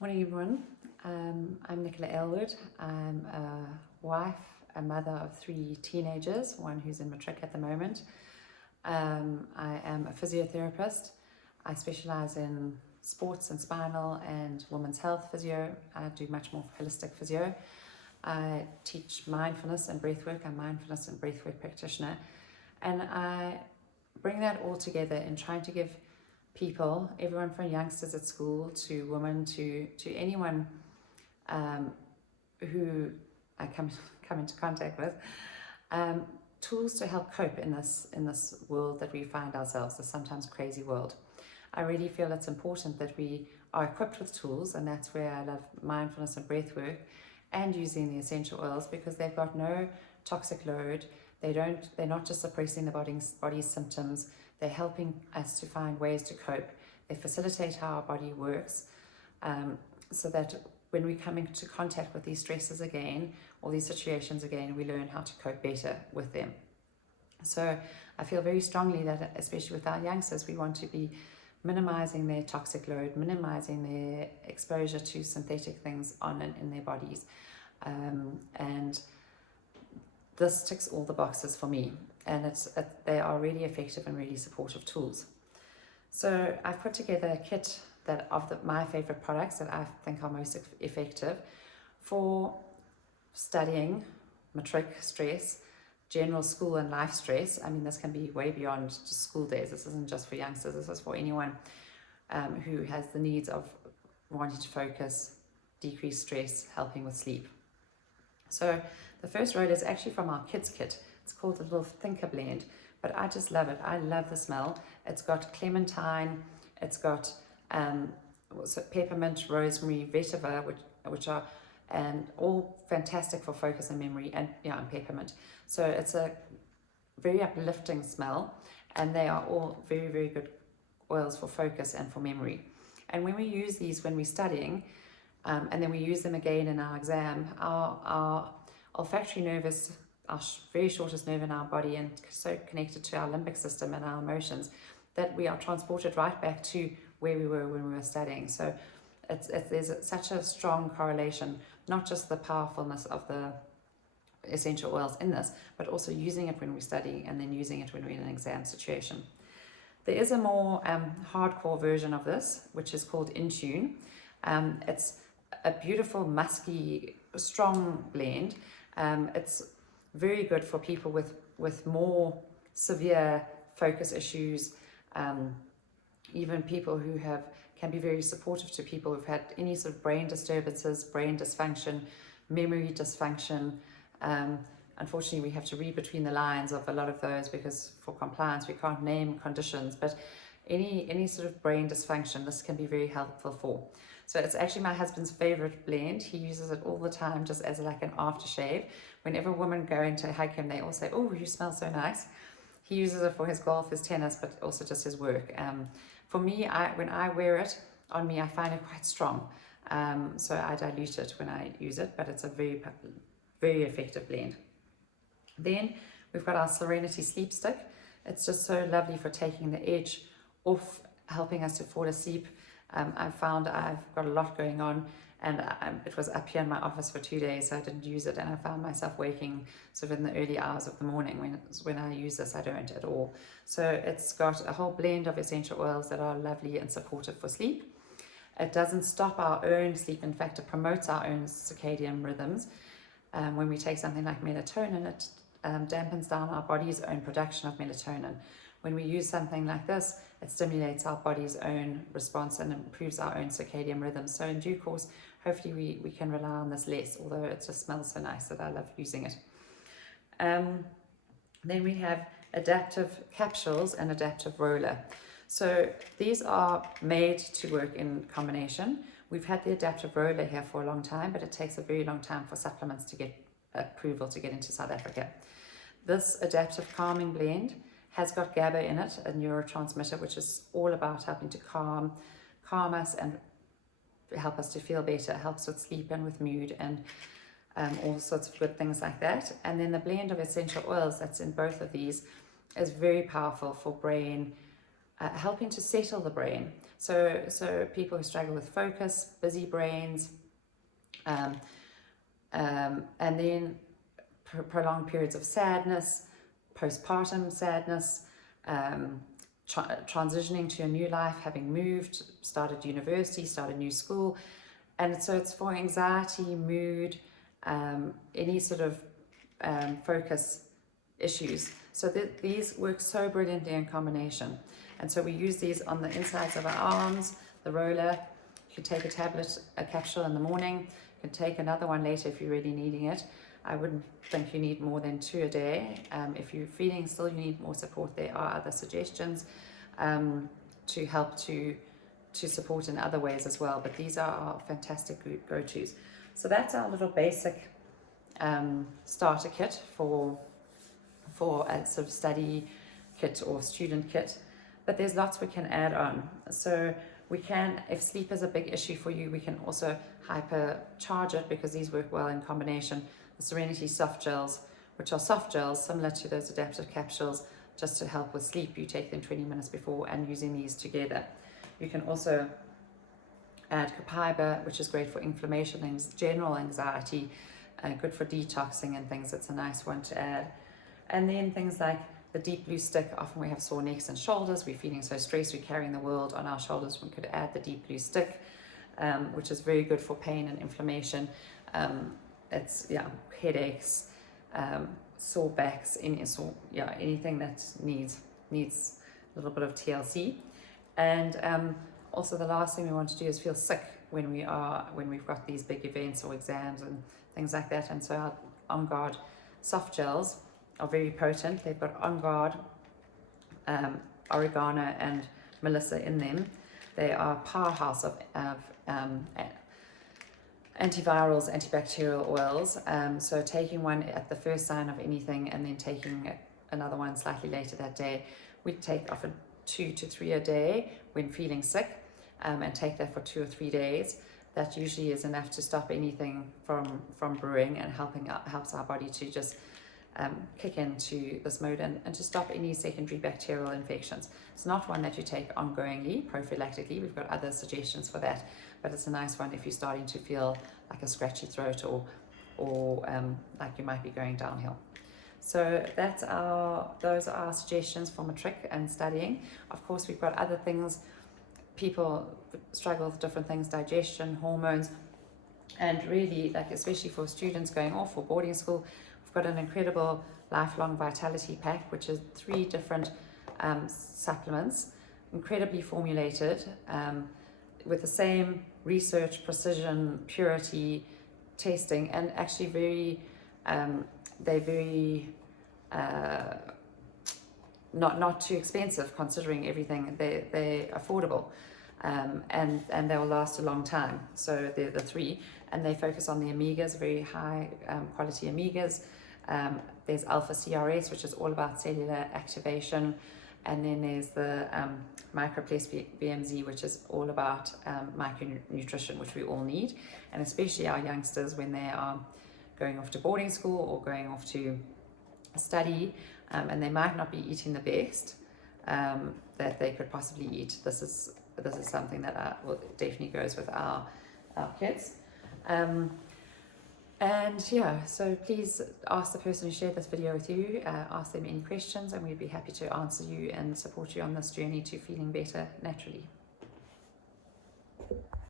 Morning everyone, I'm Nicola Elwood. I'm a wife, a mother of 3 teenagers, one who's in matric at the moment. I am a physiotherapist. I specialise in sports and spinal and women's health physio. I do much more holistic physio. I teach mindfulness and breathwork. I'm a mindfulness and breathwork practitioner, and I bring that all together in trying to give people, everyone from youngsters at school to women to anyone who I come into contact with, tools to help cope in this world that we find ourselves, the sometimes crazy world. I really feel it's important that we are equipped with tools, and that's where I love mindfulness and breath work and using the essential oils, because they've got no toxic load. They're not just suppressing the body's symptoms. They're helping us to find ways to cope. They facilitate how our body works, so that when we come into contact with these stresses again, or these situations again, we learn how to cope better with them. So I feel very strongly that, especially with our youngsters, we want to be minimizing their toxic load, minimizing their exposure to synthetic things on and in their bodies. And this ticks all the boxes for me, and they are really effective and really supportive tools. So I've put together a kit that of my favorite products that I think are most effective for studying, matric stress, general school and life stress. I mean, this can be way beyond just school days. This isn't just for youngsters. This is for anyone who has the needs of wanting to focus, decrease stress, helping with sleep. So the first roll is actually from our kids kit. It's called the Little Thinker Blend, but I just love it. I love the smell. It's got clementine, it's got peppermint, rosemary, vetiver, which are all fantastic for focus and memory, and peppermint. So it's a very uplifting smell, and they are all very, very good oils for focus and for memory. And when we use these when we're studying, and then we use them again in our exam, our olfactory nerve is our very shortest nerve in our body, and so connected to our limbic system and our emotions that we are transported right back to where we were when we were studying. So there's such a strong correlation, not just the powerfulness of the essential oils in this, but also using it when we're studying and then using it when we're in an exam situation. There is a more hardcore version of this, which is called Intune. It's a beautiful, musky, strong blend. It's very good for people with more severe focus issues, even people who can be very supportive to people who've had any sort of brain disturbances, brain dysfunction, memory dysfunction. Unfortunately, we have to read between the lines of a lot of those because for compliance we can't name conditions, but any sort of brain dysfunction, this can be very helpful for. So it's actually my husband's favorite blend. He uses it all the time, just as like an aftershave. Whenever women go in to hug him, they all say, "Oh, you smell so nice." He uses it for his golf, his tennis, but also just his work. For me, when I wear it on me, I find it quite strong. So I dilute it when I use it, but it's a very, very effective blend. Then we've got our Serenity Sleep Stick. It's just so lovely for taking the edge off, helping us to fall asleep. I found I've got a lot going on, and it was up here in my office for 2 days, so I didn't use it, and I found myself waking sort of in the early hours of the morning. When I use this, I don't at all. So it's got a whole blend of essential oils that are lovely and supportive for sleep. It doesn't stop our own sleep. In fact, it promotes our own circadian rhythms. When we take something like melatonin, it dampens down our body's own production of melatonin. When we use something like this, it stimulates our body's own response and improves our own circadian rhythms. So in due course, hopefully we can rely on this less, although it just smells so nice that I love using it. Then we have adaptive capsules and adaptive roller. So these are made to work in combination. We've had the adaptive roller here for a long time, but it takes a very long time for supplements to get approval to get into South Africa. This adaptive calming blend has got GABA in it, a neurotransmitter, which is all about helping to calm us and help us to feel better. It helps with sleep and with mood and all sorts of good things like that. And then the blend of essential oils that's in both of these is very powerful for brain, helping to settle the brain. So people who struggle with focus, busy brains, and then prolonged periods of sadness, postpartum sadness, transitioning to a new life, having moved, started university, started new school. And so it's for anxiety, mood, any sort of focus issues. So these work so brilliantly in combination. And so we use these on the insides of our arms, the roller. You can take a capsule in the morning. You can take another one later if you're really needing it. I wouldn't think you need more than 2 a day. If you're feeling still you need more support, there are other suggestions to help to support in other ways as well. But these are our fantastic go-tos. So that's our little basic starter kit for a sort of study kit or student kit. But there's lots we can add on. So we can, if sleep is a big issue for you, we can also hypercharge it because these work well in combination. The Serenity soft gels, which are soft gels similar to those adaptive capsules, just to help with sleep. You take them 20 minutes before and using these together. You can also add Copaiba, which is great for inflammation and general anxiety, good for detoxing and things. It's a nice one to add. And then things like the Deep Blue Stick. Often we have sore necks and shoulders. We're feeling so stressed. We're carrying the world on our shoulders. We could add the Deep Blue Stick, which is very good for pain and inflammation. It's headaches, sore backs, anything that needs a little bit of TLC. And also the last thing we want to do is feel sick when we've got these big events or exams and things like that. And so our On Guard soft gels are very potent. They've got On Guard, oregano and melissa in them. They are a powerhouse of antivirals, antibacterial oils. So taking one at the first sign of anything and then taking another one slightly later that day. We take often 2 to 3 a day when feeling sick, and take that for 2 or 3 days. That usually is enough to stop anything from brewing and helps our body to just kick into this mode and to stop any secondary bacterial infections. It's not one that you take ongoingly, prophylactically. We've got other suggestions for that, but it's a nice one if you're starting to feel like a scratchy throat or like you might be going downhill. So those are our suggestions for matric and studying. Of course, we've got other things. People struggle with different things, digestion, hormones, and really, like especially for students going off for boarding school, we've got an incredible lifelong vitality pack, which is 3 different supplements, incredibly formulated, with the same research, precision, purity, testing, and actually they're very not too expensive considering everything. They're affordable, and they will last a long time. So they're the 3, and they focus on the omegas, very high quality omegas. There's Alpha CRS, which is all about cellular activation, and then there's the MicroPlus BMZ, which is all about micronutrition, which we all need, and especially our youngsters when they are going off to boarding school or going off to study, and they might not be eating the best that they could possibly eat. This is something that definitely goes with our kids. And yeah, so please ask the person who shared this video with you, ask them any questions, and we'd be happy to answer you and support you on this journey to feeling better naturally.